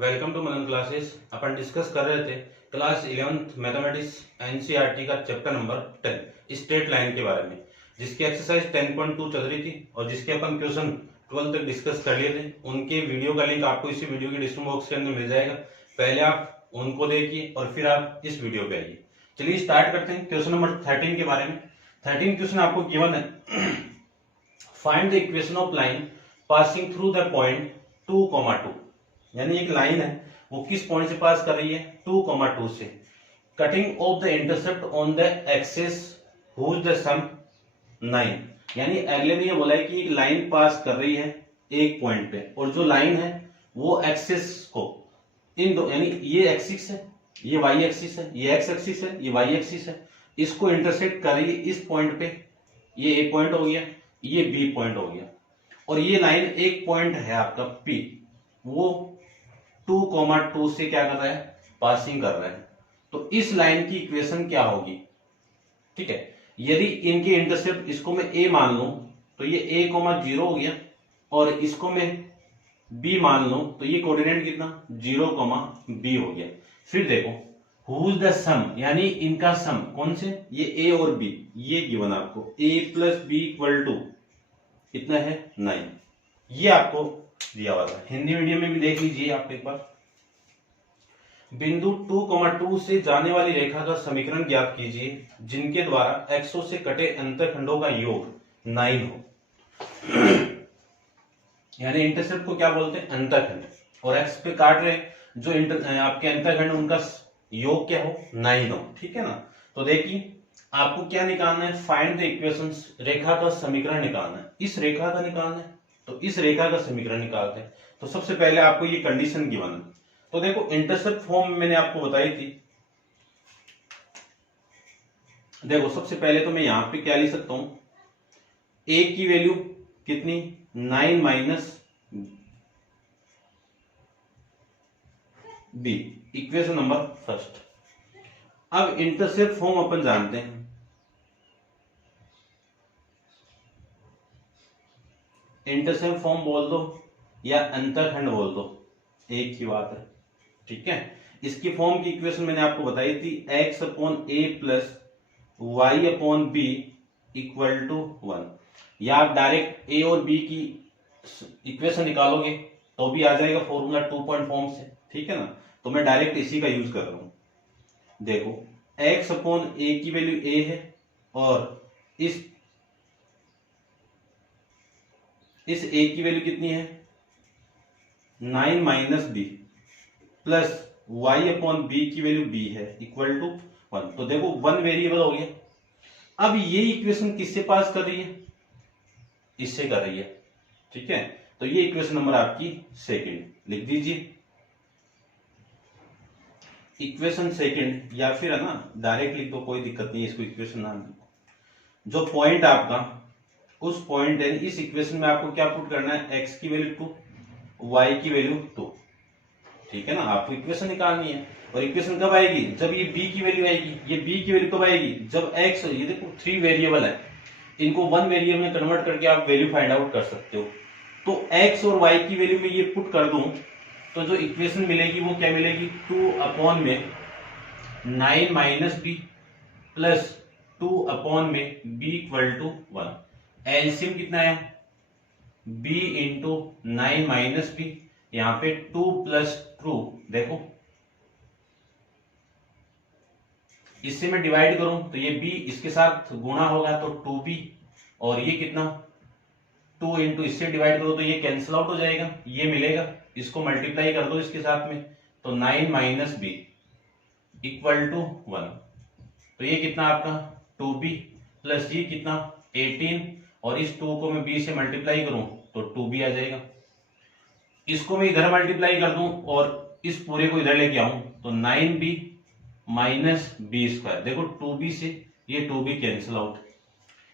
Welcome to Manan classes. अपन discuss कर रहे थे क्लास 11th मैथमेटिक्स एनसीईआरटी का चैप्टर नंबर 10 स्ट्रेट लाइन के बारे में, जिसकी एक्सरसाइज 10.2 चल रही थी और जिसके अपन क्वेश्चन 12 तक डिस्कस कर लिए थे। उनके वीडियो का लिंक आपको इसी वीडियो के डिस्क्रिप्शन बॉक्स के अंदर मिल जाएगा। पहले आप उनको देखिए और फिर आप इस वीडियो पे आइए। चलिए स्टार्ट करते हैं क्वेश्चन नंबर 13 के बारे में। 13 क्वेश्चन आपको गिवन है, find the equation of line passing through the point 2,2। यानी एक लाइन है वो किस पॉइंट से पास कर रही है 2,2 से। Cutting off the intercept on the axis whose the sum 9। यानी अगले ने ये बोला है कि एक लाइन पास कर रही है एक पॉइंट पे, और जो लाइन है वो एक्सिस को इन दो, यानी ये एक्सिस है, ये वाई एक्सिस है, ये एक्स एक्सिस है, ये वाई एक्सिस है, इसको इंटरसेक्ट कर रही है इस पॉइंट पे। ये ए पॉइंट हो गया, ये बी पॉइंट हो गया, और ये लाइन एक पॉइंट है आपका पी, वो 2,2 से क्या कर रहा है, पासिंग कर रहा है। तो इस लाइन की इक्वेशन क्या होगी? ठीक है, यदि इनके इंटरसेप्ट इसको मैं ए मान लूं तो ये a,0 हो गया, और इसको मैं b मान लूं तो ये कोऑर्डिनेट कितना 0,b हो गया। फिर देखो हुज द सम, यानी इनका सम कौन से, ये a और b, ये गिवन आपको a plus b equal to कितना है 9। ये आपको दिया हुआ था, हिंदी मीडियम में भी देख लीजिए आप एक बार। बिंदु 2,2 से जाने वाली रेखा का समीकरण ज्ञात कीजिए जिनके द्वारा एक्सों से कटे अंतःखंडों का योग 9 हो। यानी इंटरसेप्ट को क्या बोलते हैं, अंतःखंड, और एक्स पे काट रहे जो आपके अंतःखंड उनका योग क्या हो 9 हो। ठीक है ना। तो देखिए आपको क्या निकालना है, फाइंड द इक्वेशंस, रेखा का समीकरण निकालना है। इस रेखा का निकालना है तो इस रेखा का समीकरण निकालते हैं। तो सबसे पहले आपको ये कंडीशन गिवन है। तो देखो इंटरसेप्ट फॉर्म मैंने आपको बताई थी। देखो सबसे पहले तो मैं यहां पे क्या लिख सकता हूं, ए की वैल्यू कितनी 9 minus b, equation number first. अब इंटरसेप्ट फॉर्म अपन जानते हैं, इंटरसेप्ट फॉर्म बोल दो या अंतःखंड बोल दो, एक ही बात है। ठीक है, इसकी फॉर्म की इक्वेशन मैंने आपको बताई थी, x upon a plus y upon b equal to 1। या आप डायरेक्ट ए और बी की इक्वेशन निकालोगे तो भी आ जाएगा फॉर्मूला 2 पॉइंट फॉर्म से। ठीक है ना, तो मैं डायरेक्ट इसी का यूज कर रहा हूं। देखो x अपॉन ए की वैल्यू a है, और इस a की वैल्यू कितनी है 9 minus b, plus y upon b की वैल्यू b है इक्वल टू 1। तो देखो 1 वेरिएबल हो गया। अब ये इक्वेशन किससे पास कर रही है, इससे कर रही है। ठीक है, तो ये इक्वेशन नंबर आपकी सेकंड लिख दीजिए, इक्वेशन सेकंड, या फिर है ना डायरेक्ट लिख दो, कोई दिक्कत नहीं है, इसको इक्वेशन नाम दो। जो पॉइंट आपका उस पॉइंट है, इस इक्वेशन में आपको क्या पुट करना है, x की वैल्यू 2, y की वैल्यू 2। ठीक है ना, आपको इक्वेशन निकालनी है। और इक्वेशन कब आएगी, जब ये b की वैल्यू आएगी। ये b की वैल्यू कब आएगी, जब x, ये देखो 3 वेरिएबल है, इनको 1 वेरिएबल में कन्वर्ट करके आप वैल्यू फाइंड आउट कर सकते हो। तो x और y की वैल्यू में ये पुट कर दूं तो जो इक्वेशन मिलेगी वो क्या मिलेगी, 2 अपॉन में 9 माइनस बी प्लस 2 अपॉन में b इक्वल टू 1। एलसीएम कितना है, b इंटू 9 माइनस बी, यहां पे 2 प्लस 2, देखो इससे मैं डिवाइड करूं तो ये b इसके साथ गुणा होगा तो 2b, और ये कितना 2 इंटू इससे डिवाइड करो तो ये कैंसिल आउट हो जाएगा, ये मिलेगा, इसको मल्टीप्लाई कर दो इसके साथ में, तो 9 माइनस बी इक्वल टू 1। तो ये कितना आपका 2b प्लस ये कितना 18, और इस 2 को मैं b से मल्टीप्लाई करूं तो 2b आ जाएगा। इसको मैं इधर मल्टीप्लाई कर दूं और इस पूरे को इधर लेके आऊं तो 9b माइनस बी स्क्वायर, देखो 2b से ये 2b कैंसिल आउट,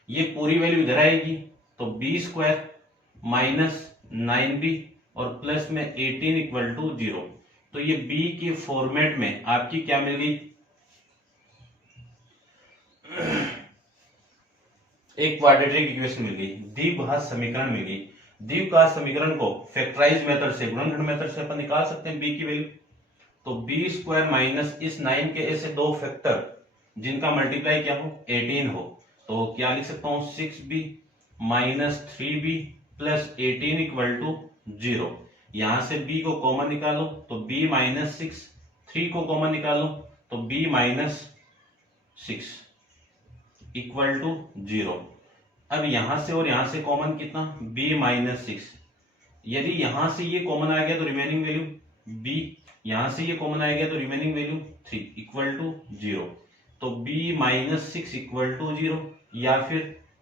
ये पूरी वैल्यू इधर आएगी तो बी स्क्वायर माइनस 9b और प्लस में 18 इक्वल टू 0। तो ये b के फॉर्मेट में आपकी क्या मिल गई, एक क्वाड्रेटिक इक्वेशन मिल गई, द्विघात समीकरण मिल गई। द्विघात समीकरण को फैक्टराइज मेथड से, गुणनखंड मेथड से अपन निकाल सकते हैं बी की वैल्यू। तो बी स्क्वायर माइनस इस 9 के ऐसे दो फैक्टर जिनका मल्टीप्लाई क्या हो 18 हो, तो क्या लिख सकता हूं 6b minus 3b plus 18 equal to 0। यहां से b को कॉमन निकालो तो b माइनस 6, 3 को कॉमन निकालो तो b माइनस 6 इक्वल टू 0। अब यहां से और यहां से कॉमन कितना b माइनस 6, यदि यहां से ये कॉमन आ गया तो रिमेनिंग वैल्यू b, यहां से ये कॉमन आ गया तो रिमेनिंग वैल्यू 3 इक्वल टू 0। तो b माइनस 6 इक्वल टू 0 या फिर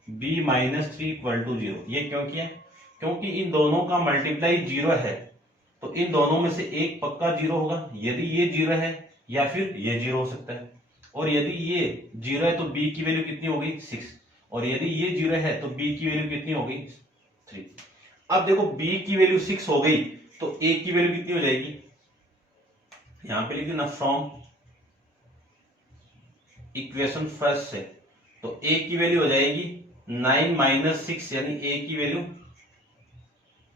b माइनस 3 इक्वल टू 0। ये क्यों किया? क्योंकि इन दोनों का मल्टीप्लाई 0 है, तो इन दोनों में से एक पक्का 0 होगा। यदि ये 0 है या फिर ये 0 हो सकता है, और यदि ये 0 है तो b की वैल्यू कितनी होगी 6, और यदि ये 0 है तो b की वैल्यू कितनी होगी 3। अब देखो b की वैल्यू 6 हो गई तो a की वैल्यू कितनी हो जाएगी, यहां पे लिख देना फ्रॉम इक्वेशन फर्स्ट से, तो a की वैल्यू हो जाएगी 9 माइनस 6 यानी a की वैल्यू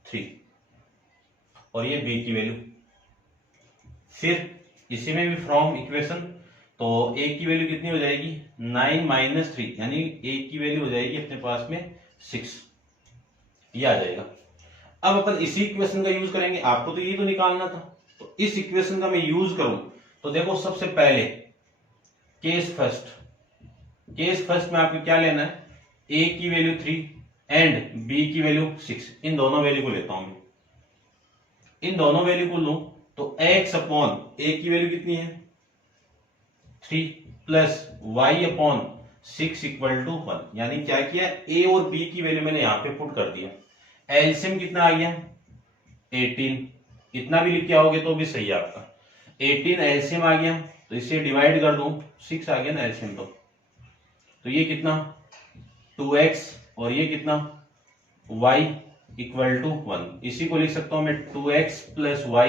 3 और ये b की वैल्यू। फिर इसी में भी फ्रॉम इक्वेशन, तो a की वैल्यू कितनी हो जाएगी 9 माइनस 3 यानी a की वैल्यू हो जाएगी अपने पास में 6, ये आ जाएगा। अब अपन इसी इक्वेशन का यूज करेंगे, आपको तो ये तो निकालना था, तो इस इक्वेशन का मैं यूज करूं तो देखो सबसे पहले केस फर्स्ट में आपको क्या लेना है, a की वैल्यू 3 एंड b की वैल्यू 6, इन दोनों वैल्यू को लेता हूं मैं। इन दोनों वैल्यू को लूं तो x अपॉन a की वैल्यू कितनी है 3 plus y upon 6 equal to 1, यानी क्या किया a और b की वैल्यू मैंने यहां पे पुट कर दिया। एलसीएम कितना आ गया 18, इतना भी लिख के आओगे तो भी सही है आपका। 18 एलसीएम आ गया तो इसे डिवाइड कर दूं 6 आ गया ना एलसीएम, तो ये कितना 2x और ये कितना y इक्वल टू 1। इसी को लिख सकता हूं मैं 2x plus y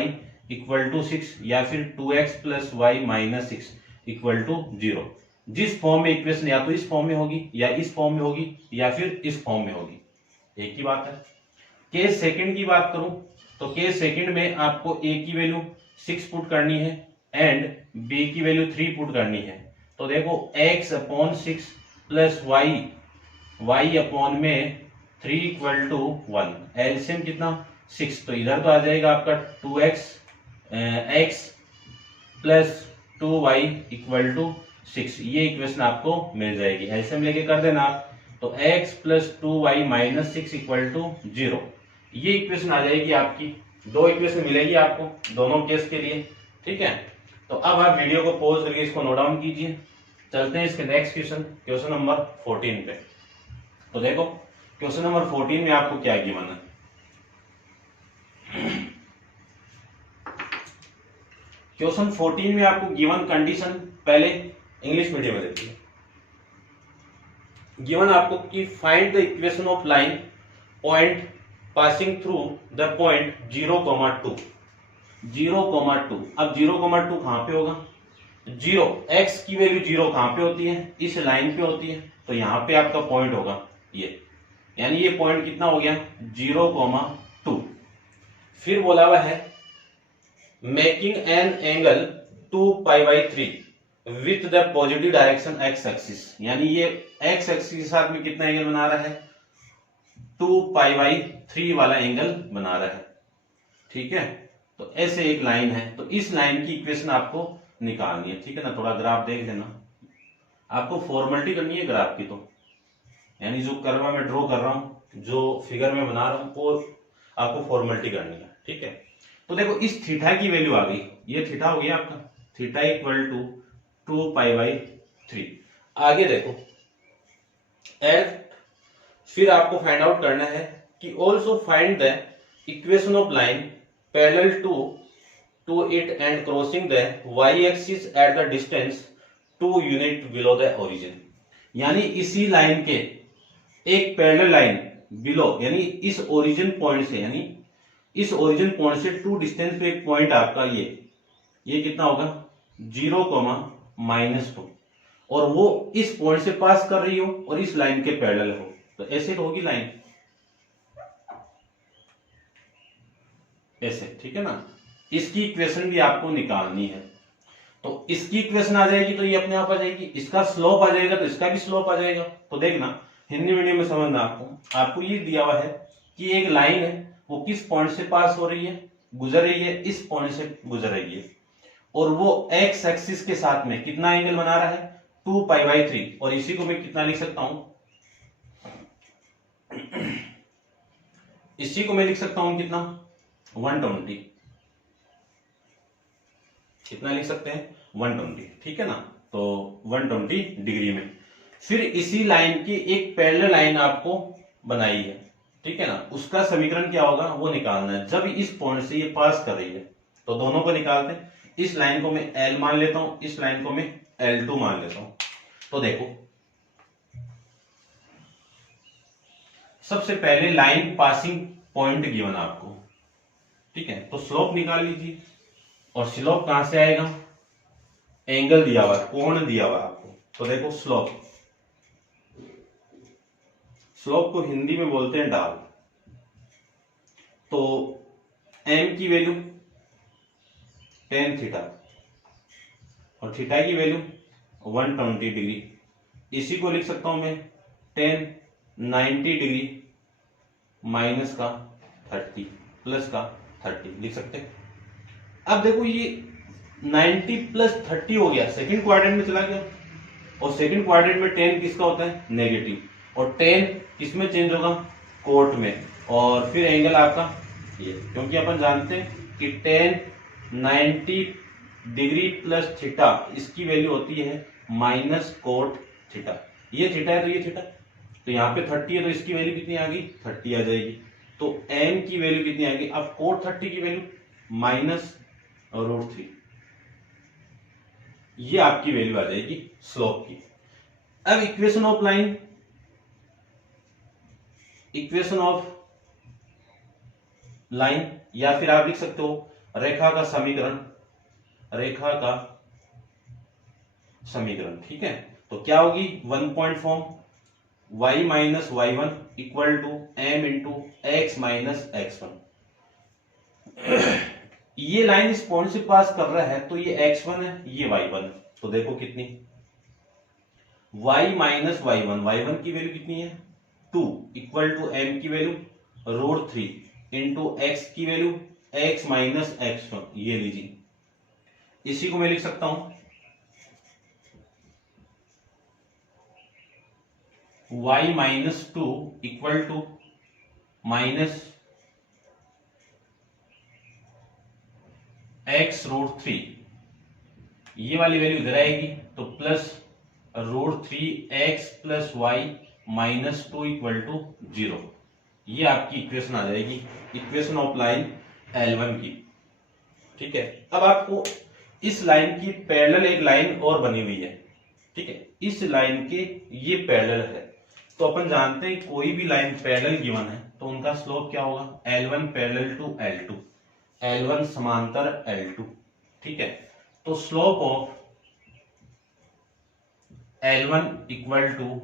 equal to 6 या फिर 2x plus y minus 6 equal to 0। जिस फॉर्म में इक्वेशन या तो इस फॉर्म में होगी या इस फॉर्म में होगी या फिर इस फॉर्म में होगी, एक ही बात है। केस सेकंड की बात करूं तो केस सेकंड में आपको a की वैल्यू 6 पुट करनी है एंड b की वैल्यू 3 पुट करनी है। तो देखो x upon 6 plus y upon में 3 इक्वल टू 1, एलसीएम कितना 6, तो इधर तो आ जाएगा आपका 2x x plus 2y equal to 6, ये इक्वेशन आपको मिल जाएगी। एलसीएम लेके कर देना आप, तो x plus 2y minus 6 equal to 0, ये इक्वेशन आ जाएगी आपकी। दो इक्वेशन मिलेगी आपको दोनों केस के लिए, ठीक है। तो अब आप वीडियो को पॉज करके इसको नोट डाउन कीजिए। चलते हैं इसके नेक्स्ट क्वेश्चन नंबर 14 पे। तो देखो क्वेश्चन नंबर 14 में आपको क्या गिवन है, क्वेश्चन 14 में आपको गिवन कंडीशन पहले इंग्लिश मीडियम में देती है। गिवन आपको कि find the equation of line point passing through the point 0,2। 0,2, अब 0,2 कहां पे होगा, 0 x की वैल्यू 0 कहां पे होती है, इस लाइन पे होती है, तो यहां पे आपका पॉइंट होगा ये, यानी ये पॉइंट कितना हो गया 0,2। फिर बोला हुआ है making an angle 2π/3 with the positive direction x axis, यानी ये x एक्सिस के साथ में कितना एंगल बना रहा है 2π/3 वाला एंगल बना रहा है, ठीक है। तो ऐसे एक लाइन है, तो इस लाइन की इक्वेशन आपको निकालनी है, ठीक है ना। थोड़ा ग्राफ देख लेना, आपको फॉर्मेलिटी करनी है ग्राफ की, तो यानी जो कर्व में ड्रॉ कर रहा हूं, जो फिगर में बना रहा हूं, वो आपको फॉर्मेलिटी करनी है, ठीक है। तो देखो इस थीटा की वैल्यू आ गई, ये थीटा हो गया आपका, थीटा इक्वल टू 2π/3। आगे देखो फिर आपको फाइंड आउट करना है कि also find the equation of line parallel to it and crossing the y axis at the distance 2 unit below the origin, यानी इसी लाइन के एक पैरेलल लाइन बिलो, यानी इस ओरिजिन पॉइंट से, यानी इस ओरिजिन पॉइंट से 2 डिस्टेंस पे एक पॉइंट आपका ये कितना होगा 0,-2, और वो इस पॉइंट से पास कर रही हो और इस लाइन के पैरेलल हो, तो ऐसे तो होगी लाइन। ऐसे, ठीक है ना। इसकी इक्वेशन भी आपको निकालनी है, तो इसकी इक्वेशन आ जाएगी तो ये अपने आप आ जाएगी, इसका स्लोप आ जाएगा तो इसका भी स्लोप आ जाएगा। तो देखना हिंदी मीडियम में समझना, आपको ये दिया हुआ है कि एक लाइन है, वो किस पॉइंट से पास हो रही है, गुजर रही है, इस पॉइंट से गुजर रही है, और वो एक्स एक्सिस के साथ में कितना एंगल बना रहा है, 2π/3, और इसी को मैं कितना लिख सकता हूं, इसी को मैं लिख सकता हूं कितना, 120, कितना लिख सकते हैं, 120, ठीक है ना। तो 120 डिग्री में फिर इसी लाइन की एक पैरेलल लाइन आपको बनाई है, ठीक है ना, उसका समीकरण क्या होगा वो निकालना है। जब इस पॉइंट से ये पास कर रही है तो दोनों को निकालते हैं। इस लाइन को मैं L मान लेता हूं, इस लाइन को मैं L2 मान लेता हूं। तो देखो सबसे पहले लाइन पासिंग पॉइंट गिवन आपको, ठीक है, तो स्लोप निकाल लीजिए। और स्लोप कहां से आएगा, एंगल दिया हुआ है, कोण दिया हुआ है आपको। तो देखो स्लोप, स्लोप को हिंदी में बोलते हैं ढाल। तो m की वैल्यू tan थीटा और थीटा की वैल्यू 120 डिग्री, इसी को लिख सकता हूं मैं tan 90 डिग्री माइनस का 30 प्लस का 30 लिख सकते हैं। अब देखो ये 90 प्लस 30 हो गया, सेकंड क्वाड्रेंट में चला गया, और सेकंड क्वाड्रेंट में tan किसका होता है, नेगेटिव, और tan किसमें चेंज होगा, कोट में, और फिर एंगल आपका ये, क्योंकि अपन जानते हैं कि tan 90 डिग्री प्लस थीटा इसकी वैल्यू होती है माइनस कोट थीटा। ये थीटा है तो ये थीटा, तो यहाँ पे 30 है तो इसकी वैल्यू कितनी आ गई, 30 आ जाएगी। तो m की वैल्यू कितनी आएगी, अब कोट 30 की वैल्यू -√3, ये आपकी वैल्यू आ जाएगी स्लोप की। अब equation of line, equation of line, या फिर आप लिख सकते हो रेखा का समीकरण, रेखा का समीकरण, ठीक है। तो क्या होगी, 1 point form y minus y1 equal to m into x minus x1। ये लाइन इस पॉइंट से पास कर रहा है तो ये x1 है, ये y1 है। तो देखो कितनी, y माइनस y1 की वैल्यू कितनी है 2 इक्वल टू m की वैल्यू √3 इंटू x की वैल्यू x माइनस x1, ये लीजिए, इसी को मैं लिख सकता हूं y minus 2 equal to minus x√3, ये वाली वैल्यू इधर आएगी तो plus √3x plus y minus 2 equal to 0, ये आपकी इक्वेशन आ जाएगी, इक्वेशन ऑफ लाइन L1 की, ठीक है। अब आपको इस लाइन की पैरेलल एक लाइन और बनी हुई है, ठीक है, इस लाइन के ये पैरेलल है। तो अपन जानते हैं कोई भी लाइन पैरेलल गिवन है तो उनका स्लोप क्या होगा, L1 parallel to L2, L1 समांतर L2, ठीक है। तो slope of L1 equal to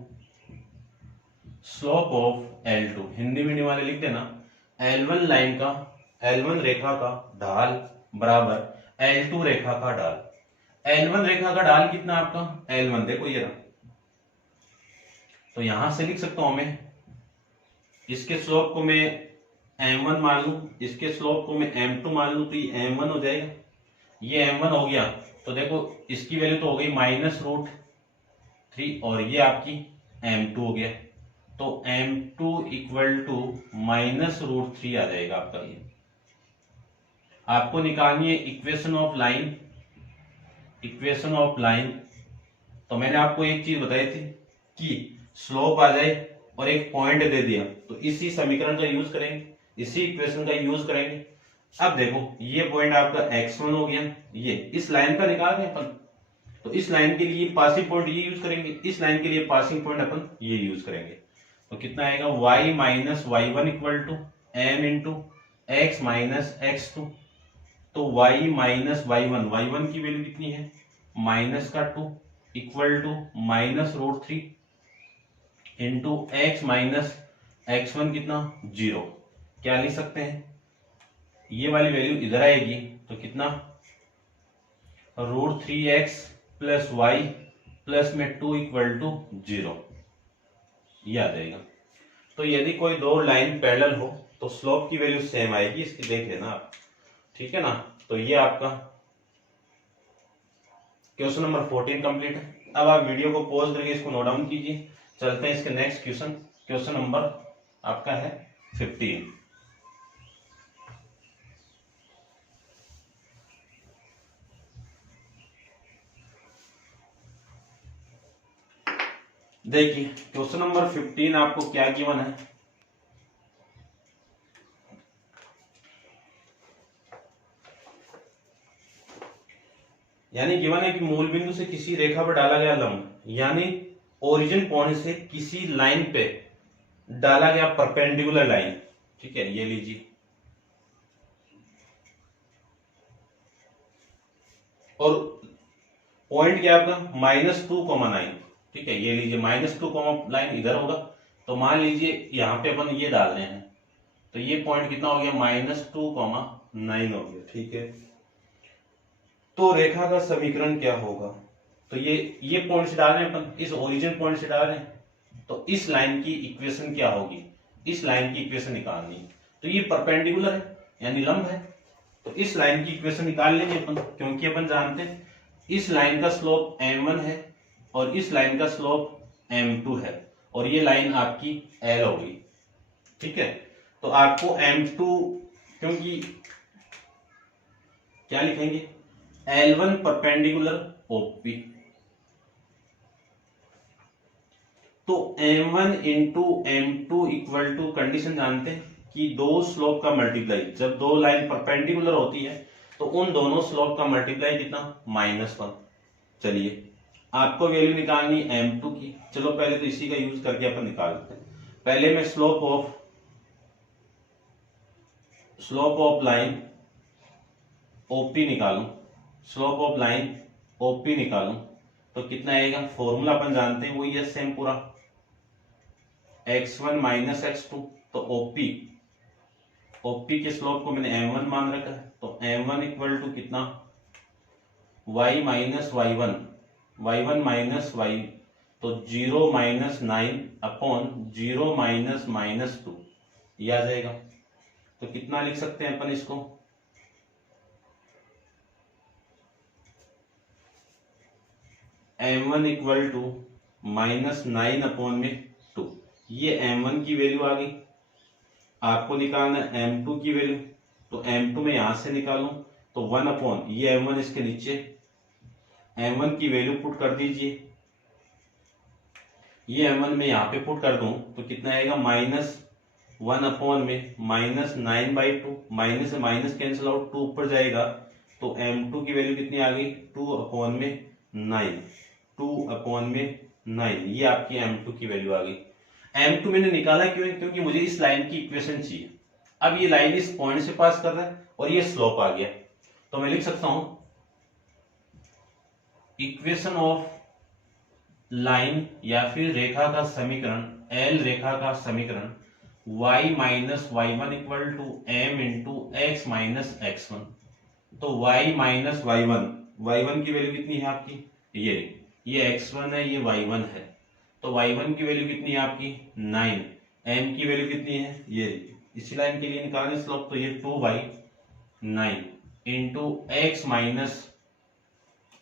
slope of L2, Hindi medium वाले लिख देना, L1 लाइन का, L1 रेखा का ढाल बराबर L2 रेखा का ढाल। L1 रेखा का ढाल कितना आपका, L1 देखो ये रहा, तो यहां से लिख सकता हूं मैं, इसके स्लोप को मैं m1 मान लूं, इसके स्लोप को मैं m2 मान लूं, तो ये m1 हो जाएगा, ये m1 हो गया। तो देखो इसकी वैल्यू तो हो गई -√3 और ये आपकी m2 हो गया, तो m2 इक्वल टू -√3 आ जाएगा आपका। ये आपको निकालनी है equation of line, equation of line. तो मैंने आपको एक चीज बताई थी कि स्लोप आ जाए और एक पॉइंट दे दिया तो इसी समीकरण का यूज करेंगे, इसी इक्वेशन का यूज करेंगे। अब देखो ये पॉइंट आपका x1 हो गया, ये इस लाइन का निकाल रहे हैं अपन, तो इस लाइन के लिए पासिंग पॉइंट ये यूज करेंगे, इस लाइन के लिए पासिंग पॉइंट अपन ये यूज करेंगे। तो कितना आएगा, y minus y1 equal to m into x minus x2। तो y माइनस y1 की वैल्यू कितनी है, माइनस का 2 equal to -√3 into x minus x1 कितना 0, क्या लिख सकते हैं ये वाली वैल्यू इधर आएगी तो कितना, √3x प्लस वाई प्लस में 2 इक्वल टू 0, ये आ जाएगा। तो यदि कोई दो लाइन पैरेलल हो तो स्लोप की वैल्यू सेम आएगी, इसकी देख लेना आप, ठीक है ना। तो ये आपका क्वेश्चन नंबर 14 कंप्लीट है। अब आप वीडियो को पॉज करके इसको नोट डाउन कीजिए, चलते हैं इसके नेक्स्ट क्वेश्चन। क्वेश्चन नंबर आपका है 15। देखिए क्वेश्चन नंबर 15 आपको क्या गिवन है, यानी गिवन है कि मूल बिंदु से किसी रेखा पर डाला गया लंब, यानी ओरिजिन पॉइंट से किसी लाइन पे डाला गया परपेंडिकुलर लाइन, ठीक है, ये लीजिए, और पॉइंट क्या आपका -2,9, ठीक है, ये लीजिए -2, लाइन इधर होगा, तो मान लीजिए यहाँ पे अपन ये डाल रहे हैं, तो ये पॉइंट कितना हो गया, -2,9 हो गया, ठीक है। तो रेखा का समीकरण क्या होगा, तो ये पॉइंट से डाल रहे हैं अपन, इस ओरिजिन पॉइंट से डाल रहे हैं, तो इस लाइन की इक्वेशन क्या होगी, इस लाइन की इक्वेशन निकालनी है। तो ये परपेंडिकुलर है यानी लंब है, तो इस लाइन की इक्वेशन निकाल लेंगे अपन, क्योंकि अपन जानते हैं इस लाइन का स्लोप m1 है और इस लाइन का स्लोप m2 है, और ये लाइन आपकी L होगी, ठीक है। तो आपको m2, क्योंकि क्या लिखेंगे, L1 परपेंडिकुलर OP, तो m1 into m2 equal to, condition जानते हैं कि दो स्लोप का मल्टीप्लाई, जब दो लाइन परपेंडिकुलर होती है तो उन दोनों स्लोप का मल्टीप्लाई कितना, -1। चलिए आपको वैल्यू निकालनी m2 की, चलो पहले तो इसी का यूज करके अपन निकालते हैं। पहले मैं स्लोप ऑफ लाइन OP निकालूं, स्लोप ऑफ लाइन OP निकालूं तो कितना आएगा, फॉर्मूला अपन जानते हैं वही है सेम पूरा, x1 - x2, तो OP के स्लोप को मैंने m1 मान रखा है, तो m1 इक्वल टू कितना, y - y1, y1 - y, तो 0 - 9 अपॉन 0 - -2, ये आ जाएगा। तो कितना लिख सकते हैं अपन इसको, m1 इक्वल टू -9 अपॉन में 2, ये m1 की वैल्यू आ गई। आपको निकालना m2 की वैल्यू, तो m2 में यहां से निकालूं तो 1 अपॉन, ये m1 इसके नीचे, m1 की वैल्यू पुट कर दीजिए, ये m1 में यहां पे पुट कर दूं तो कितना आएगा, -1 अपॉन में -9/2, माइनस से माइनस कैंसिल आउट, 2 ऊपर जाएगा, तो m2 की वैल्यू कितनी आ गई, 2 अपॉन में 9, 2 अपॉन में 9, ये आपकी m2 की वैल्यू आ गई। m2 मैंने निकाला क्यों, क्योंकि मुझे इस लाइन की इक्वेशन चाहिए। अब ये लाइन इस पॉइंट से पास कर रहा है और ये स्लोप आ गया, तो मैं लिख सकता हूं इक्वेशन ऑफ लाइन या फिर रेखा का समीकरण, L रेखा का समीकरण y - y1 equal to m into x minus x1। तो y - y1 की वैल्यू कितनी है आपकी, ये x1 है, ये y1 है, तो y1 की वैल्यू कितनी है आपकी 9, m की वैल्यू कितनी है, ये इसी लाइन के लिए निकालें स्लोप, तो ये 2/9 इंटू x माइनस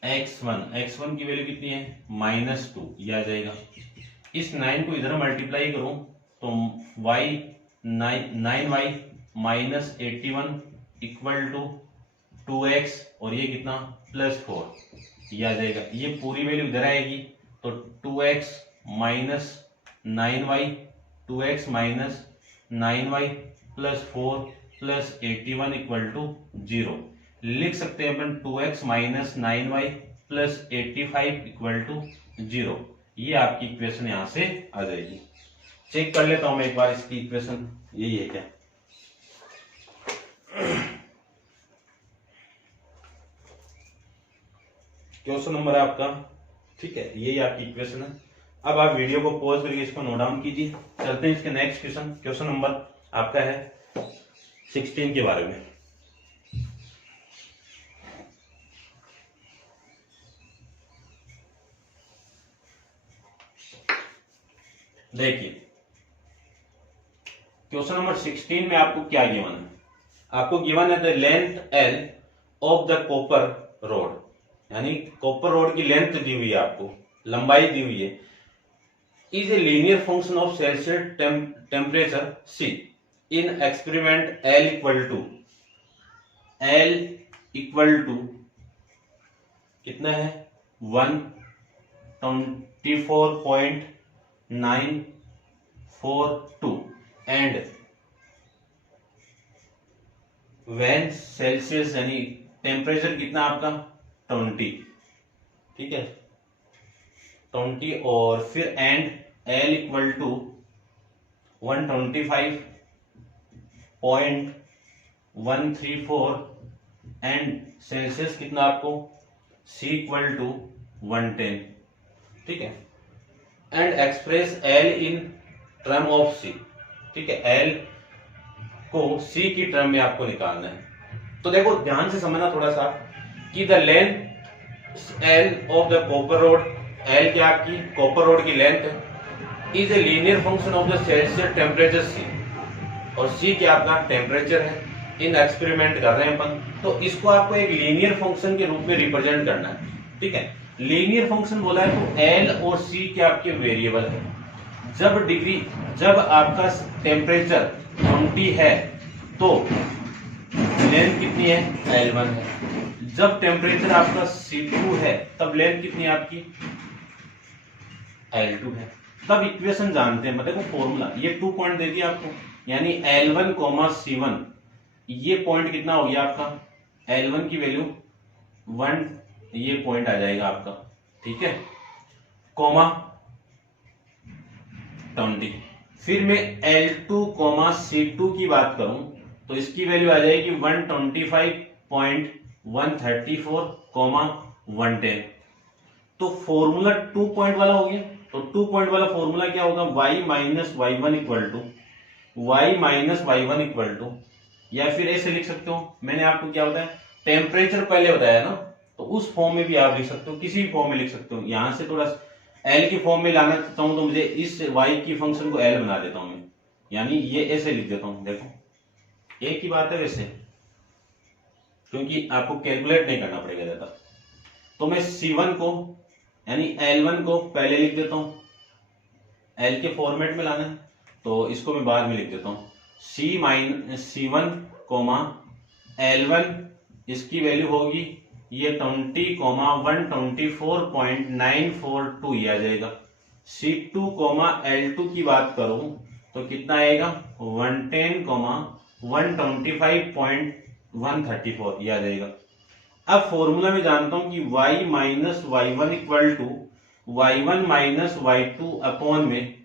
x1 की वैल्यू कितनी है -2, ये आ जाएगा। इस 9 को इधर मल्टीप्लाई करूं तो y 9y - 81 equal to 2x, और ये कितना +4, ये आ जाएगा। ये पूरी वैल्यू इधर आएगी तो 2x - 9y, 2x - 9y +4 +81 equal to 0। लिख सकते हैं अपन 2x - 9y +85 इक्वल टू 0। ये आपकी इक्वेशन यहां से आ जाएगी। चेक कर लेता हूं मैं एक बार इसकी इक्वेशन, यही है क्या, क्वेश्चन नंबर है आपका, ठीक है, यही आपकी इक्वेशन है। अब आप वीडियो को पॉज करके इसको नोट डाउन कीजिए, चलते हैं इसके नेक्स्ट क्वेश्चन। क्वेश्चन नंबर आपका है 16 के बारे में। देखिए क्वेश्चन नंबर 16 में आपको क्या गिवन है, आपको गिवन है the length L of the copper rod, यानी कॉपर रोड की लेंथ दी हुई है, आपको लंबाई दी हुई है, is a linear function of Celsius temperature c in experiment l equal to कितना है 124.942 एंड व्हेन सेल्सियस यानी टेम्परेचर कितना आपका 20, ठीक है 20, और फिर and l equal to 125.134 and Celsius कितना आपको सी इक्वल टू 110, ठीक है, and express L in term of सी, ठीक है, एल को सी की टर्म में आपको निकालना है। तो देखो ध्यान से समझना थोड़ा सा कि the length L of the copper rod, L क्या आपकी कॉपर रोड की लेंथ है, is a linear function of the Celsius temperature C, और सी क्या आपका टेम्परेचर है, इन एक्सपेरिमेंट कर रहे हैं अपन, तो इसको आपको एक लीनियर फंक्शन के रूप में रिप्रेजेंट करना है, ठीक है। लीनियर फंक्शन बोला है तो एल और सी के आपके वेरिएबल है। जब आपका टेम्परेचर 20 है तो लेंथ कितनी है L1 है, जब टेम्परेचर आपका C2 है तब लेंथ कितनी है आपकी L2 है। तब इक्वेशन जानते हैं, देखो फॉर्मूला, ये 2 पॉइंट दे दिया आपको, यानी L1, C1, ये पॉइंट कितना हो गया आपका, L1 की वैल्यू 1, ये पॉइंट आ जाएगा आपका, ठीक है, कॉमा 20। फिर मैं L2, C2 की बात करूं तो इसकी वैल्यू आ जाएगी 125.134, 110। तो फॉर्मूला 2 पॉइंट वाला हो गया, तो 2 पॉइंट वाला फॉर्मूला क्या होगा, y minus y1 equal to, या फिर ऐसे लिख सकते हो, मैंने आपको क्या बताया टेम्परेचर पहले बताया ना, तो उस फॉर्म में भी आप लिख सकते हो, किसी भी फॉर्म में लिख सकते हो। यहां से थोड़ा एल की फॉर्म में लाना चाहता हूं तो मुझे इस y की फंक्शन को एल बना देता हूं मैं, यानी ये ऐसे लिख देता हूं, देखो एक ही बात है वैसे, क्योंकि आपको कैलकुलेट नहीं करना पड़ेगा ज्यादा। तो मैं C1 को यानी L1 को पहले लिख देता हूं, L के फॉर्मेट में लाना है तो इसको मैं बाद में लिख देता हूं, C1, L1, इसकी वैल्यू होगी ये 20, 124.942 ये आ जाएगा। C2, L2 की बात करूं तो कितना आएगा 110, 125.134 ये आ जाएगा। अब फॉर्मूला में जानता हूं कि y minus y1 equal to y1 minus y2 upon में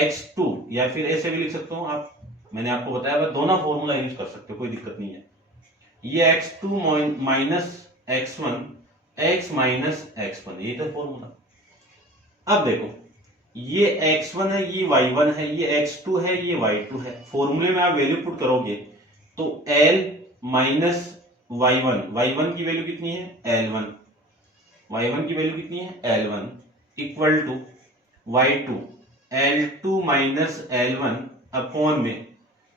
x2, या फिर ऐसे भी लिख सकता हूं आप, मैंने आपको बताया दोनों फॉर्मूला यूज कर सकते हो, कोई दिक्कत नहीं है। ये x2 minus x1, x minus x1, ये तो फॉर्मूला। अब देखो ये x1 है, ये y1 है, ये x2 है, ये y2 है। फॉर्मूले में आप वैल्यू पुट करोगे तो l माइनस y1 की वैल्यू कितनी है L1, y1 की वैल्यू कितनी है L1 equal to y2, L2 minus L1 upon में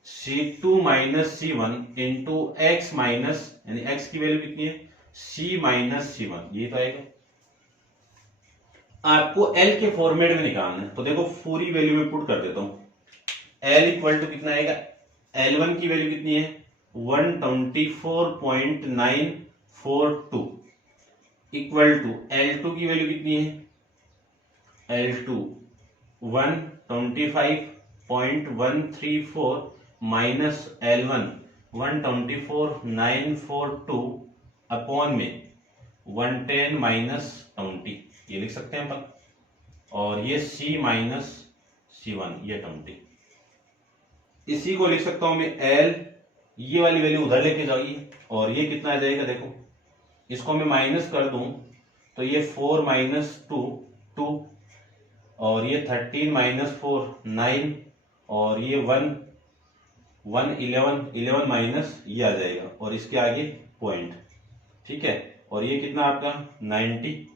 C2 minus C1 into x minus, यानी x की वैल्यू कितनी है C माइनस C1, ये तो आएगा। आपको L के फॉर्मेट में निकालना है, तो देखो पूरी वैल्यू में पुट कर देता हूं। L इक्वल टू कितना आएगा, L1 की वैल्यू कितनी है 124.942 इक्वल टू L2 की वैल्यू कितनी है L2 125.134 माइनस L1 124.942 अपॉन में 110 माइनस 20, ये लिख सकते हैं अपन, और ये C माइनस C1 ये 20, इसी को लिख सकता हूं मैं L, ये वाली वैल्यू उधर लेके जाइए, और ये कितना आ जाएगा, देखो इसको मैं माइनस कर दूं तो ये 4 माइनस 2 2, और ये 13 माइनस 4 9, और ये 11 माइनस ये आ जाएगा, और इसके आगे पॉइंट, ठीक है, और ये कितना आपका 90,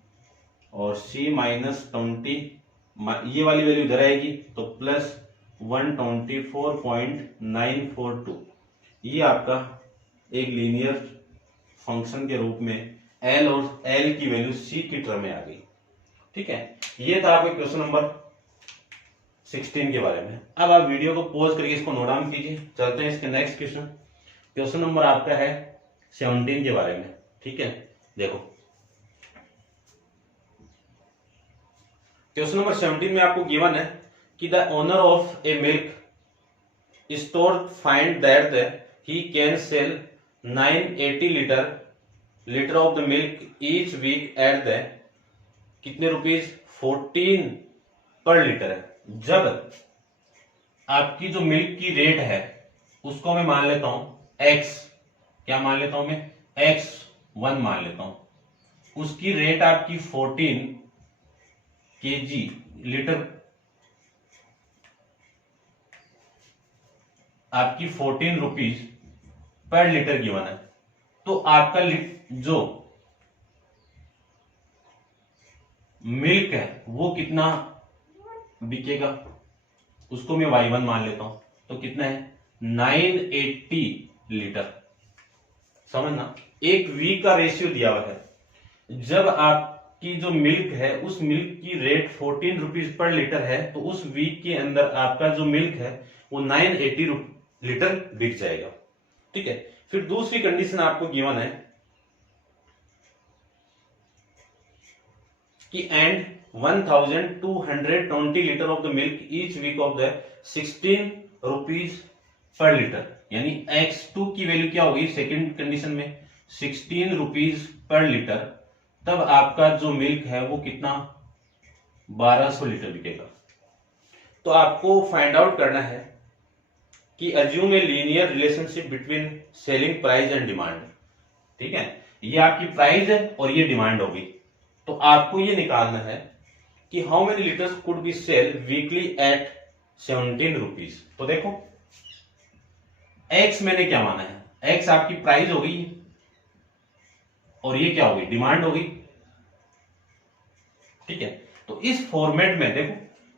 और C माइनस 20 ये वाली वैल्यू इधर आएगी तो प्लस 124.942। ये आपका एक लीनियर फंक्शन के रूप में एल और एल की वैल्यू सी की टर्म में आ गई। ठीक है, ये था आपका क्वेश्चन नंबर 16 के बारे में। अब आप वीडियो को पॉज करके इसको नोट डाउन कीजिए। चलते हैं इसके नेक्स्ट क्वेश्चन। क्वेश्चन नंबर आपका है 17 के बारे में। ठीक है, देखो क्वेश्चन नंबर 17 में आपको गिवन है कि the owner of a milk store find that he can sell 980 litre of the milk each week at the कितने रुपीज 14 पर लीटर है। जब आपकी जो मिल्क की रेट है उसको मैं मान लेता हूं एक्स, क्या मान लेता हूं मैं x1 मान लेता हूं, उसकी रेट आपकी 14 kg लीटर, आपकी 14 रुपीज पर लीटर गिवन है। तो आपका जो मिल्क है वो कितना बिकेगा, उसको मैं y1 मान लेता हूं, तो कितना है 980 लीटर। समझना, एक वीक का रेशियो दिया हुआ है। जब आपकी जो मिल्क है उस मिल्क की रेट 14 रुपीज पर लीटर है तो उस वीक के अंदर आपका जो मिल्क है वो 980 लीटर बिक जाएगा। ठीक है, फिर दूसरी कंडीशन आपको गिवन है कि and 1220 litre of the milk each week of the 16 rupees per litre, यानी x2 की वैल्यू क्या होगी सेकंड कंडीशन में 16 रुपीज पर लीटर, तब आपका जो मिल्क है वो कितना 1200 लीटर बिकेगा। तो आपको फाइंड आउट करना है कि assume a linear relationship between selling price and demand. ठीक है, ये आपकी प्राइस है और ये डिमांड होगी। तो आपको ये निकालना है कि how many litres could be sell weekly at 17 rupees. तो देखो एक्स मैंने क्या माना है, एक्स आपकी प्राइस हो गई और ये क्या होगी डिमांड होगी। ठीक है, तो इस फॉर्मेट में देखो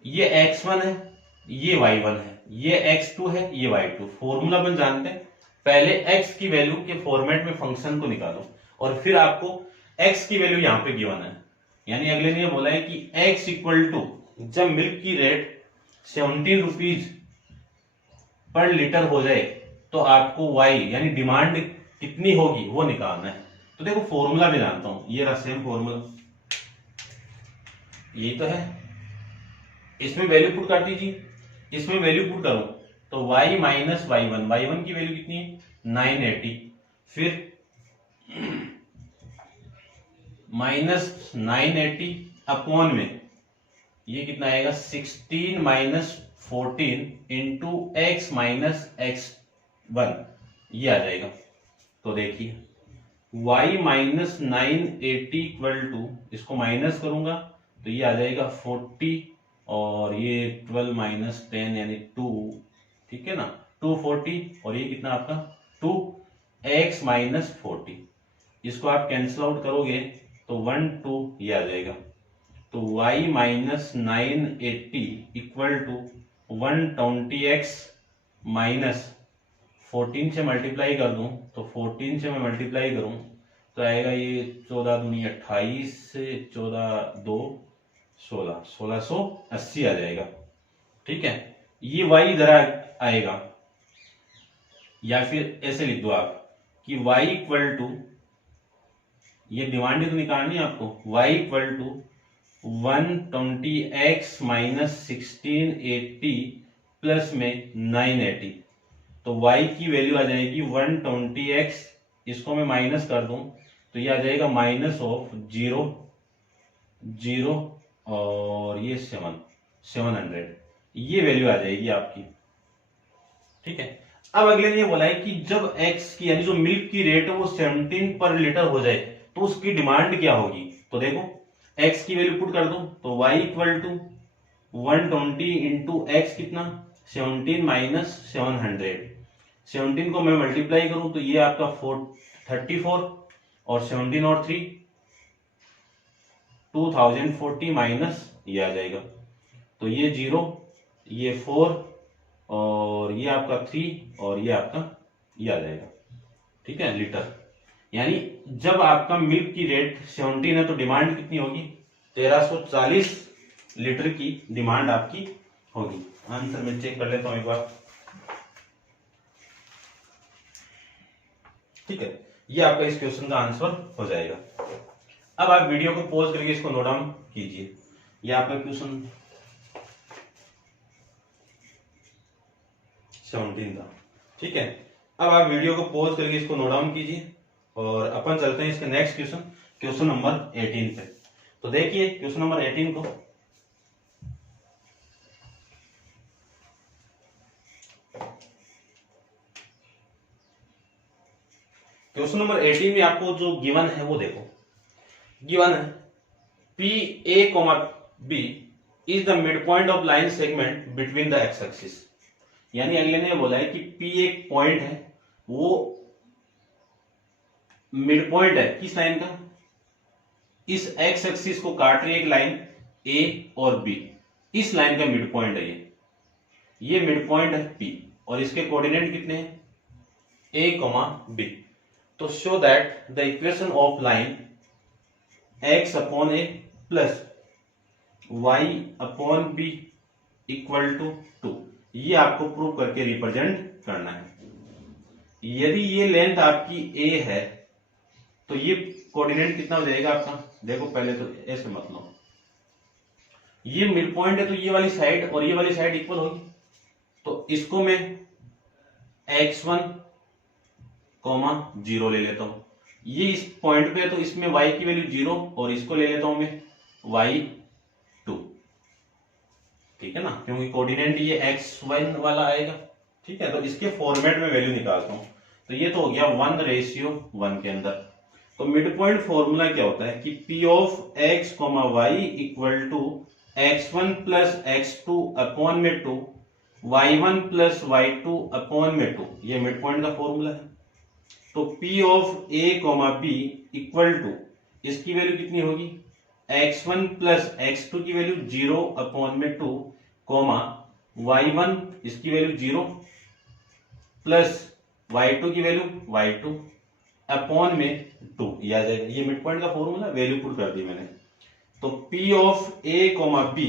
ये x1 है, ये y1 है, ये x2 है, ये y2। फॉर्मूला अपन जानते हैं, पहले x की वैल्यू के फॉर्मेट में फंक्शन को निकालो और फिर आपको x की वैल्यू यहां पे गिवन है। यानी अगले ने बोला है कि x इक्वल टू जब मिल्क की रेट 17 रुपीज पर लीटर हो जाए तो आपको y यानी डिमांड कितनी होगी वो निकालना है। तो देखो फॉर्मूला भी जानता हूं, ये रहा सेम फॉर्मूला, यही तो है। इसमें वैल्यू पुट कर दीजिए, इसमें वैल्यू पुट करो तो y माइनस y1, y1 की वैल्यू कितनी है 980, फिर माइनस 980 अपॉन में ये कितना आएगा 16 minus 14 into x minus x1, ये आ जाएगा। तो देखिए y माइनस 980 इक्वल टू, इसको माइनस करूंगा तो ये आ जाएगा 40 और ये 12 माइनस 10 यानी 2, ठीक है ना 240, और ये कितना आपका 2x माइनस 40। इसको आप कैंसिल आउट करोगे तो 1 2 ये आ जाएगा। तो y minus 980 equal to 120x minus 14 से मल्टीप्लाई कर दूं तो 14 से मैं मल्टीप्लाई करूं तो आएगा ये 14 दूनी 28 से 14 2 16, 1680 आ जाएगा। ठीक है, ये y इधर आएगा, या फिर ऐसे लिख दो आप कि y इक्वल टू, ये डिमांड तो निकालनी है आपको, y equal to 120x minus 1680 plus में 980। तो y की वैल्यू आ जाएगी 120x, इसको मैं माइनस कर दूं तो ये आ जाएगा माइनस ऑफ 0 0 और ये 700, ये वैल्यू आ जाएगी आपकी। ठीक है, अब अगले ने ये बोला है कि जब x की यानी जो मिल्क की रेट है वो 17 पर लीटर हो जाए तो उसकी डिमांड क्या होगी। तो देखो x की वैल्यू पुट कर दो तो y equal to 120 into x कितना 17 माइनस 700, 17 को मैं मल्टीप्लाई करूं तो ये आपका 34 और 17 और 3 2040 माइनस ये आ जाएगा। तो ये 0, ये 4 और ये आपका 3 और ये आपका ये आ जाएगा, ठीक है, लीटर। यानी जब आपका मिल्क की रेट 17 है तो डिमांड कितनी होगी? 1340 लीटर की डिमांड आपकी होगी। आंसर में चेक कर लेता हूं एक बार, ठीक है, ये आपका इस क्वेश्चन का आंसर हो जाएगा। अब आप वीडियो को पॉज करके इसको नोट डाउन कीजिए। ये आपका क्वेश्चन 17 था, ठीक है। अब आप वीडियो को पॉज करके इसको नोट डाउन कीजिए और अपन चलते हैं इसके नेक्स्ट क्वेश्चन, क्वेश्चन नंबर 18 पे। तो देखिए क्वेश्चन नंबर 18 को, क्वेश्चन नंबर 18 में आपको जो गिवन है वो देखो, गिवन है p a comma b is the mid point of line segment between the x axis. यानी अगले ने बोला है कि पी एक पॉइंट है, वो मिड पॉइंट है किस लाइन का? इस एक्स एक्सिस को काट रही है एक लाइन ए और बी, इस लाइन का मिड पॉइंट है ये मिड पॉइंट है पी और इसके कोऑर्डिनेट कितने हैं? A comma b. तो show that the equation of line x upon a plus y upon b equal to 2, ये आपको प्रूव करके रिप्रेजेंट करना है। यदि ये लेंथ आपकी ए है तो ये कोऑर्डिनेट कितना हो जाएगा आपका? देखो पहले तो ऐसे मत लो, ये मिड पॉइंट है तो ये वाली साइड और ये वाली साइड इक्वल होगी, तो इसको मैं x1, 0 ले लेता हूं। ये इस पॉइंट पे है तो इसमें y की वैल्यू 0 और इसको ले लेता हूं मैं y2, ठीक है ना, क्योंकि कोऑर्डिनेट ये x1 वाला आएगा, ठीक है। तो इसके फॉर्मेट में वैल्यू निकालता हूं, तो ये तो हो गया 1:1 के अंदर। तो मिड पॉइंट फॉर्मूला क्या होता है कि P of x, y equal to x1 plus x2 upon में 2, y1 प्लस y2 अपॉन में 2, ये मिड पॉइंट का फॉर्मूला है। तो P of a, b equal to, इसकी वैल्यू कितनी होगी? x1 प्लस x2 की वैल्यू 0 अपॉन में 2, y1 इसकी वैल्यू 0 प्लस y2 की वैल्यू y2 अपॉन में 2, ये आ जाएगा। ये मिड पॉइंट का फॉर्मूला वैल्यू पुट कर दी मैंने। तो P of a, b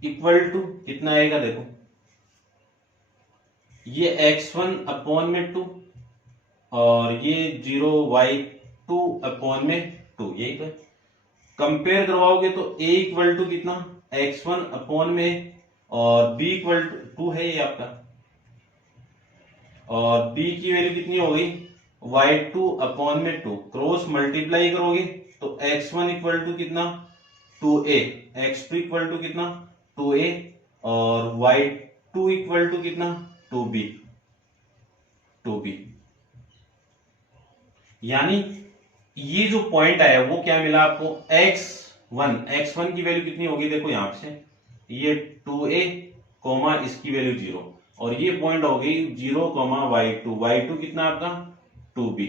equal to कितना आएगा? देखो ये x1 अपॉन में 2 और ये 0 y2 अपॉन में 2, यही तो है। कंपेयर करवाओगे तो a इक्वल टू कितना? x1 अपॉन में और b इक्वल टू 2 है ये आपका, और b की वैल्यू कितनी हो गई? y2 अपॉन में 2, क्रॉस मल्टीप्लाई करोगे तो x1 इक्वल टू कितना? 2a, x2 इक्वल टू कितना? 2a और y2 इक्वल टू कितना? 2b। यानी ये जो पॉइंट आया वो क्या मिला आपको? x1 की वैल्यू कितनी होगी? देखो यहां से ये 2a कोमा इसकी वैल्यू 0 और ये पॉइंट हो गई 0 y2 कितना आपका? 2b।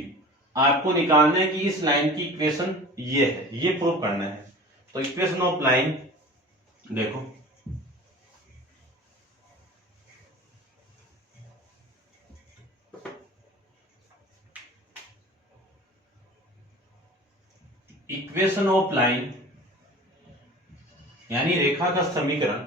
आपको निकालना है कि इस लाइन की इक्वेशन ये है, ये प्रूव करना है। तो इक्वेशन ऑफ लाइन देखो, इक्वेशन ऑफ लाइन यानी रेखा का समीकरण,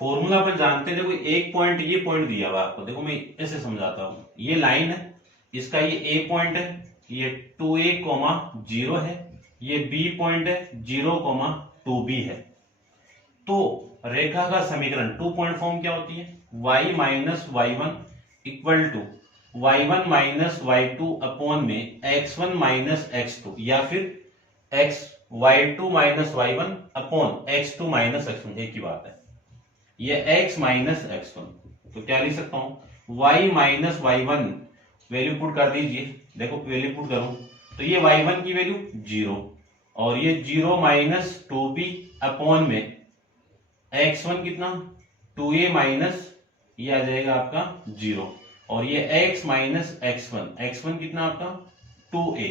फॉर्मूला अपन जानते हैं। देखो एक पॉइंट, ये पॉइंट दिया हुआ आपको, देखो मैं ऐसे समझाता हूं। ये लाइन है, इसका ये ए पॉइंट है, ये 2a, 0 है, ये बी पॉइंट है 0, 2b है। तो रेखा का समीकरण 2 पॉइंट फॉर्म क्या होती है? y minus y1 equal to y1 minus y2 upon में x1 माइनस x2, या फिर y2 minus y1 upon x2 minus x1, एक ही बात है। ये x माइनस x1, तो क्या लिख सकता हूं? y minus y1 value put कर दीजिए। देखो वैल्यू पुट करूं तो ये y1 की वैल्यू 0 और ये 0 माइनस 2b अपॉन में x1 कितना? 2a माइनस ये आ जाएगा आपका 0 और ये x माइनस x1 कितना आपका? 2a,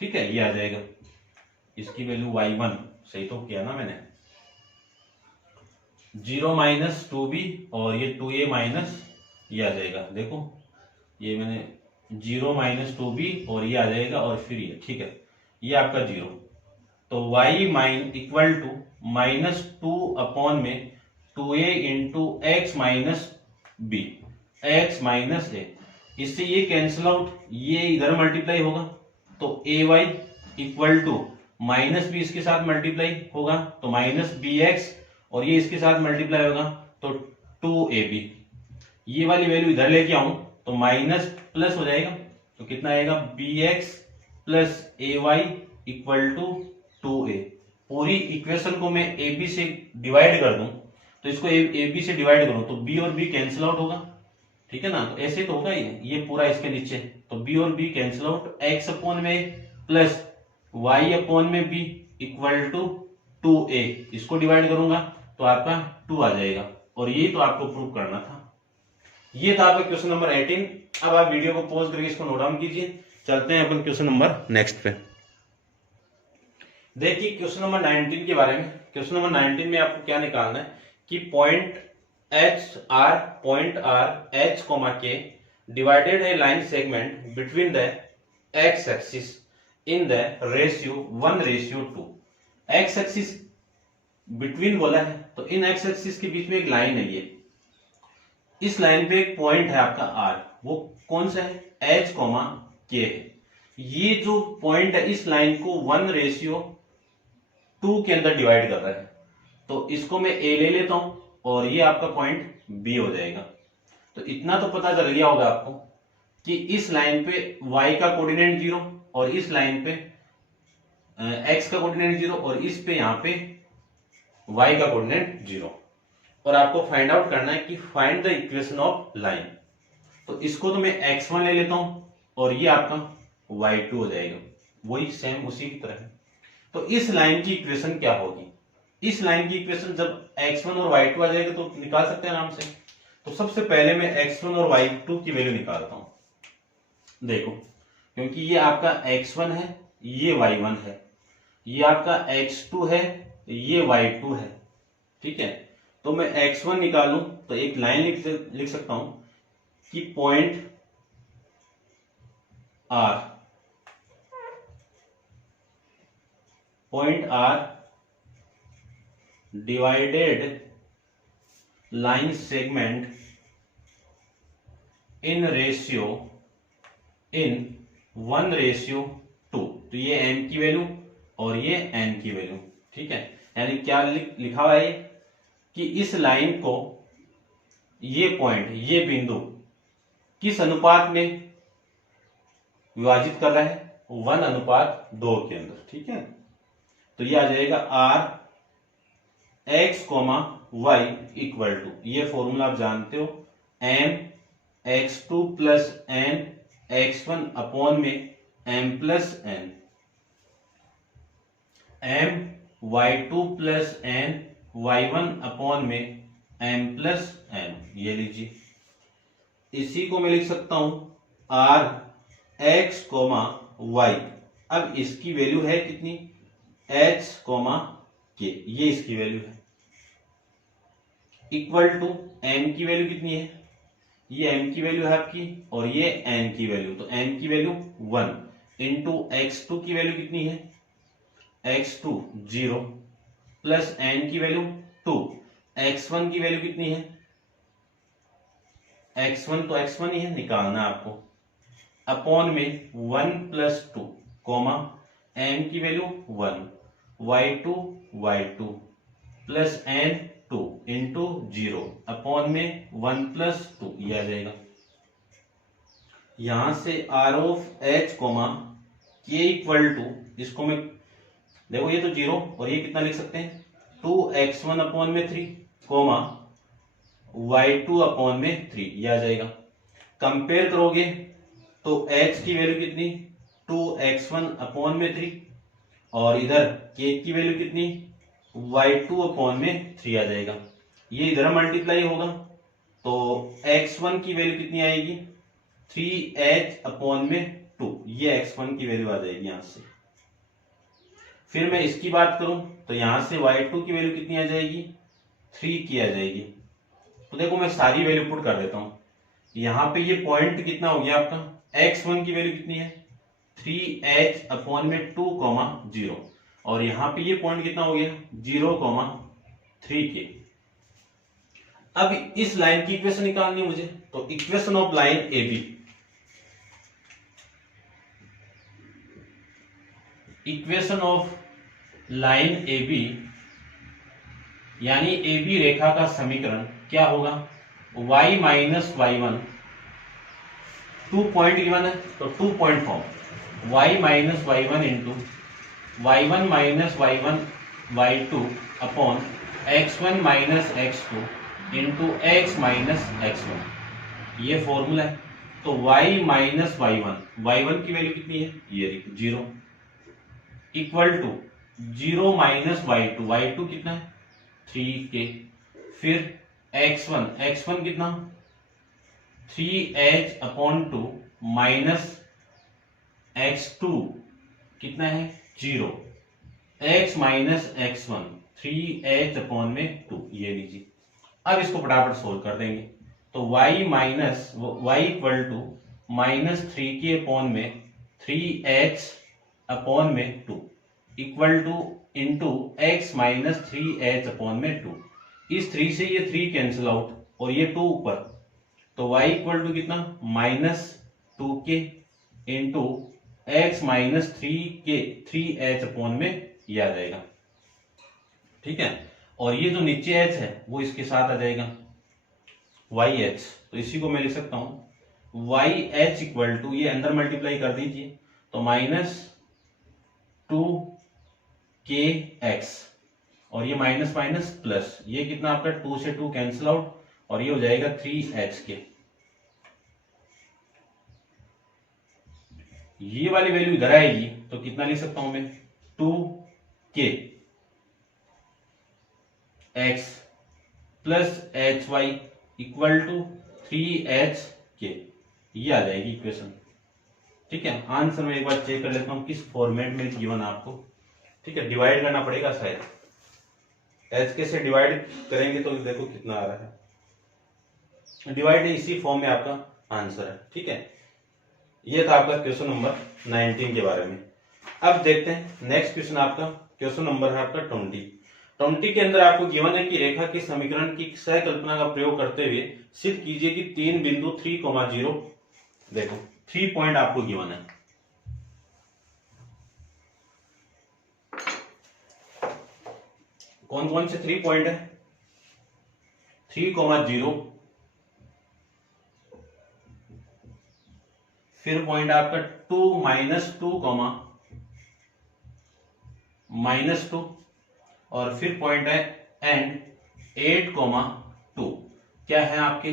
ठीक है, ये आ जाएगा। इसकी वैल्यू y1 सही तो किया ना मैंने। 0 माइनस 2b और ये 2a माइनस ये आ जाएगा। देखो ये मैंने 0 माइनस 2b और ये आ जाएगा और फिर ये, ठीक है, ये आपका 0। तो y माइन इक्वल टू -2 अपॉन में 2a into x minus b, x minus a. इससे ये कैंसिल आउट, ये इधर मल्टीप्लाई होगा तो ay equal to minus b इसके साथ मल्टीप्लाई होगा तो माइनस बी एक्स और ये इसके साथ मल्टीप्लाई होगा तो 2ab। ये वाली वैल्यू इधर लेके आऊं तो माइनस प्लस हो जाएगा तो कितना आएगा b x plus a y equal to 2a। पूरी इक्वेशन को मैं ए बी से डिवाइड कर दूं तो इसको ए बी से डिवाइड करूं तो b और b कैंसिल आउट होगा, ठीक है ना। तो ऐसे तो होगा ये पूरा इसके नीचे, तो b और b cancel out, x upon में प्लस y अपॉन में b इक्वल टू 2a। इसको डिवाइड करूंगा तो आपका 2 आ जाएगा और यही तो आपको प्रूव करना था। ये था आपका क्वेश्चन नंबर 18। अब आप वीडियो को पॉज करके इसको नोट डाउन कीजिए। चलते हैं अपन क्वेश्चन नंबर नेक्स्ट पे। देखिए क्वेश्चन नंबर 19 के बारे में। क्वेश्चन नंबर 19 में आपको क्या निकालना है कि point R H, K divided a line segment between the x axis in the ratio 1:2। x axis between बोला है तो इन x axis के बीच में एक लाइन है, ये इस लाइन पे एक पॉइंट है आपका R, वो कौन सा है H, K है। ये जो पॉइंट है इस लाइन को 1:2 के अंदर डिवाइड कर रहा है तो इसको मैं A ले लेता हूं और ये आपका पॉइंट B हो जाएगा। तो इतना तो पता चल गया होगा आपको कि इस लाइन पे y का कोऑर्डिनेट 0 और इस लाइन पे x का कोऑर्डिनेट 0 और इस पे यहाँ पे y का कोऑर्डिनेट 0। और आपको फाइंड आउट करना है कि find the equation of line. तो इसको तो मैं x1 ले लेता हूं और ये आपका y2 हो जाएगा, वही सेम उसी की तरह है। तो इस लाइन की इक्वेशन क्या होगी? इस लाइन की इक्वेशन जब x1 और y2 आ जाएगा तो निकाल सकते हैं आराम से। तो सबसे पहले मैं x1 और y2 की वैल्यू निकालता हूं। देखो क्योंकि ये आपका x1 है, ये y1 है, ये आपका x2 है, ये y2 है, ठीक है। तो मैं x1 निकालूं तो एक लाइन लिख सकता हूं कि point R divided line segment in 1:2। तो ये m की वैल्यू और ये n की वैल्यू, ठीक है। यानी क्या लिखा हुआ है कि इस लाइन को ये पॉइंट, ये बिंदु किस अनुपात में विभाजित कर रहा है? 1:2 के अंदर, ठीक है। तो ये आ जाएगा R x, y equal to, ये फॉर्मूला आप जानते हो, m x2 plus n x1 upon में m plus n, m y2 plus n y1 upon में m प्लस n। ये लीजिए, इसी को मैं लिख सकता हूं r x, y। अब इसकी वैल्यू है कितनी? h, k, ये इसकी वैल्यू है, इक्वल टू m की वैल्यू कितनी है? ये m की वैल्यू है आपकी और ये n की वैल्यू, तो m की वैल्यू 1 इंटू x2 की वैल्यू कितनी है? x2 0 प्लस n की वैल्यू 2, x1 की वैल्यू कितनी है? x1 तो x1 ही है, निकालना आपको, अपॉन में 1 प्लस 2 कोमा m की value 1, y2 plus n 2 into 0 upon में 1 प्लस 2, ये आ जाएगा। यहां से r of h, k equal to, इसको मैं देखो ये तो 0 और ये कितना लिख सकते हैं? 2x1 अपॉन में 3 कोमा y2 अपॉन में 3, ये आ जाएगा। कंपेयर करोगे तो h की वैल्यू कितनी? 2x1 अपॉन में 3 और इधर k की वैल्यू कितनी? y2 अपॉन में 3 आ जाएगा। ये इधर मल्टीप्लाई होगा तो x1 की वैल्यू कितनी आएगी? 3h अपॉन में 2, ये x1 की वैल्यू आ जाएगी यहां से। फिर मैं इसकी बात करूं तो यहां से y2 की वैल्यू कितनी आ जाएगी? 3 की आ जाएगी। तो देखो मैं सारी वैल्यू पुट कर देता हूं। यहाँ पे ये पॉइंट कितना हो गया आपका, x1 की वैल्यू कितनी है 3h अपॉन में 2,0 और यहाँ पे ये पॉइंट कितना हो गया 0,3 के। अब इस लाइन की इक्वेशन निकालनी है मुझे, तो equation of line A b, equation of line A b यानी ए बी रेखा का समीकरण क्या होगा, y minus Y one, 2 point given है तो 2 point form, y minus Y one into y one minus Y one y two upon x1 minus x2 into x minus x1, ये formula है। तो y माइनस वाई वन की value कितनी है, ये 0 equal to 0 minus Y to कितना है 3k, फिर x1 कितना 3h अपॉन 2 माइनस x2 कितना है 0, x minus x1 3h upon में 2, ये लीजिए। अब इसको फटाफट सोल्व कर देंगे, तो y minus y equal to minus 3k upon में 3h अपॉन में 2 equal to into x minus 3h upon में 2, इस 3 से ये 3 कैंसिल आउट और ये 2 ऊपर, तो y इक्वल टू कितना minus 2k into x minus 3h upon में ये आ जाएगा, ठीक है। और ये जो नीचे h है वो इसके साथ आ जाएगा yh, तो इसी को मैं लिख सकता हूं yh इक्वल टू, ये अंदर मल्टीप्लाई कर दीजिए तो माइनस 2kx और ये माइनस माइनस प्लस, ये कितना आपका 2 से 2 कैंसिल आउट और ये हो जाएगा 3h, ये वाली वैल्यू इधर आएगी तो कितना लिख सकता हूं मैं 2k x plus hy equal to 3h, ये आ जाएगी इक्वेशन, ठीक है। आंसर में एक बार चेक कर लेता हूं किस फॉर्मेट में गिवन आपको, ठीक है। डिवाइड करना पड़ेगा शायद, h के से डिवाइड करेंगे तो देखो कितना आ रहा है, डिवाइड इसी फॉर्म में आपका आंसर है, ठीक है। ये था आपका क्वेश्चन नंबर 19 के बारे में। अब देखते हैं नेक्स्ट क्वेश्चन, आपका क्वेश्चन नंबर है आपका 20 के अंदर आपको गिवन है कि रेखा के समीकरण की सहकल्पना का प्रयोग करते हुए सिद्ध कीजिए कि 3 बिंदु 3,0, देखो 3 पॉइंट आपको गिवन है, कौन कौन से 3 पॉइंट है 3,0, फिर पॉइंट आपका 2 माइनस 2 माइनस 2 और फिर पॉइंट है एंड 8,2, क्या है आपके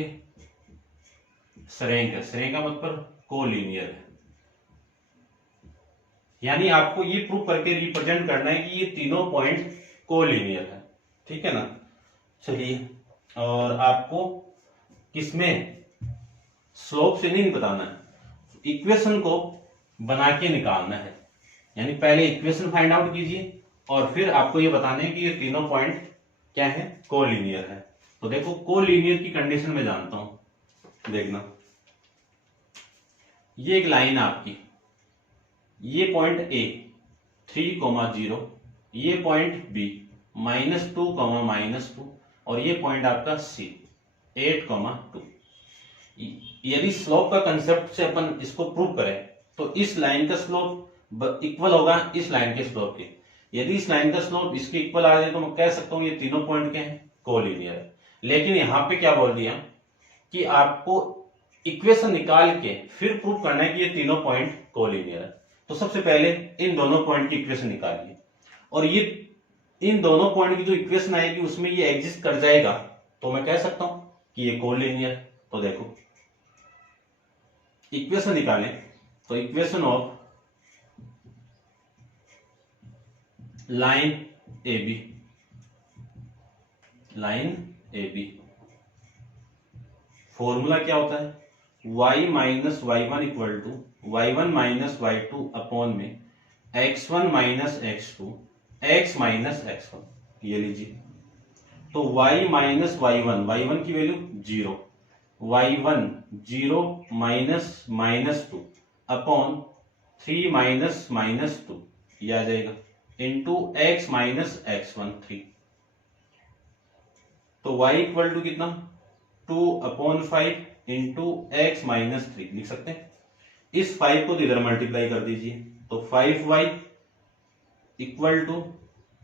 सरेंक है, सरेंक का मतलब कोलिनियर है, यानी आपको ये प्रूव करके रिप्रेजेंट करना है कि ये तीनों पॉइंट कोलिनियर है, ठीक है ना। चलिए, और आपको किसमें स्लोप से नहीं बताना है, इक्वेशन को बना के निकालना है, यानी पहले इक्वेशन फाइंड आउट कीजिए और फिर आपको ये बताना है कि ये तीनों पॉइंट क्या है कोलिनियर है। तो देखो कोलिनियर की कंडीशन में जानता हूं, देखना ये एक लाइन है आपकी, ये पॉइंट ए 3,0, ये पॉइंट बी -2, -2 और ये पॉइंट आपका सी 8,2। यदि स्लोप का कंसेप्ट से अपन इसको प्रूव करें तो इस लाइन का स्लोप इक्वल होगा इस लाइन के स्लोप के, यदि इस लाइन का स्लोप इसके इक्वल आ जाए तो मैं कह सकता हूं ये तीनों पॉइंट क्या है कोलिनियर है। लेकिन यहां पे क्या बोल दिया कि आपको इक्वेशन निकाल के फिर प्रूव करना है कि ये तीनों पॉइंट कोलिनियर है। तो सबसे पहले इन दोनों पॉइंट की इक्वेशन निकालिए और ये इन दोनों पॉइंट की जो इक्वेशन आएगी उसमें ये एग्जिस्ट कर जाएगा तो मैं कह सकता हूं कि ये कोलिनियर। तो देखो इक्वेशन निकालें तो equation of line A B, line A B formula क्या होता है y minus Y one equal to Y one minus Y two upon में x1 minus x2 x minus x1, ये लीजिए। तो y माइनस y1 की value 0, y1 0 minus -2 upon 3 minus -2 ये आ जाएगा इंटू x माइनस x1 3। तो y इक्वल टू कितना 2/5 इंटू x माइनस 3 लिख सकते हैं। इस 5 को इधर मल्टीप्लाई कर दीजिए तो 5y equal to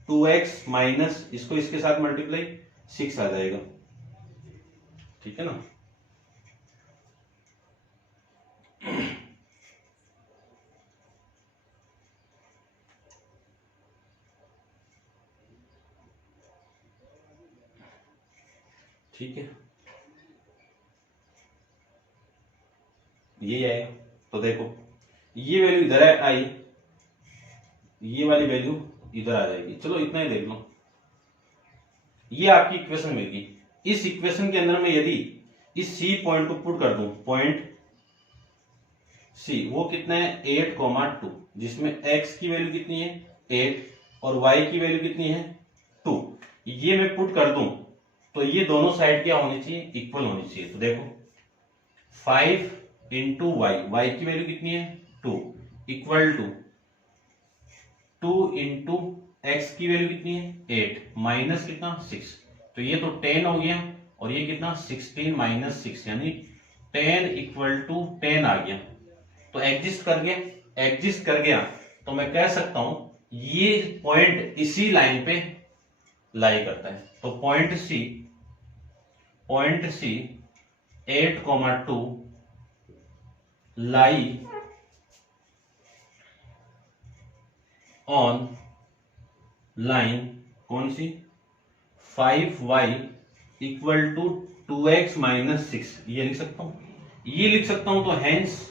2x minus इसको इसके साथ मल्टीप्लाई 6 आ जाएगा, ठीक है ना। ठीक है, ये आएगा। तो देखो ये वैल्यू इधर आई, ये वाली वैल्यू इधर आ जाएगी। चलो इतना ही देख लो, ये आपकी इक्वेशन मिल गई। इस इक्वेशन के अंदर में यदि इस सी पॉइंट को पुट कर दूं, पॉइंट सी वो कितना है 8,2, जिसमें x की वैल्यू कितनी है 8 और y की वैल्यू कितनी है 2। ये मैं पुट कर दूं तो ये दोनों साइड क्या होनी चाहिए, इक्वल होनी चाहिए। तो देखो 5 इंटू वाई की वैल्यू कितनी है 2 इक्वल टू 2 इंटू एक्स की वैल्यू कितनी है 8 माइनस कितना 6। तो ये तो 10 हो गया और ये कितना 16 माइनस 6 यानी 10 इक्वल टू 10 आ गया। तो एग्जिस्ट कर गया तो मैं कह सकता हूं ये पॉइंट इसी लाइन पे लाई करता है। तो point C 8,2 lie on line कौन सी 5y equal to 2x minus 6 ये लिख सकता हूं, ये लिख सकता हूं। तो hence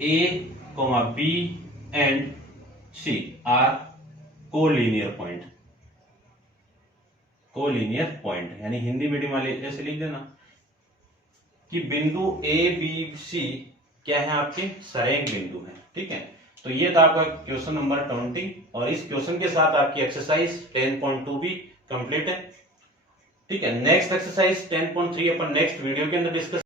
A, B and C are collinear point यानी हिंदी मीडियम वाले ऐसे लिख देना कि बिंदु A, B, C क्या है आपके सरेख बिंदु है, ठीक है। तो ये था आपका क्वेश्चन नंबर 20 और इस क्वेश्चन के साथ आपकी एक्सरसाइज 10.2 भी कंप्लीट है, ठीक है। नेक्स्ट एक्सरसाइज 10.3 अपन नेक्स्ट वीडियो के अंदर डिस्कस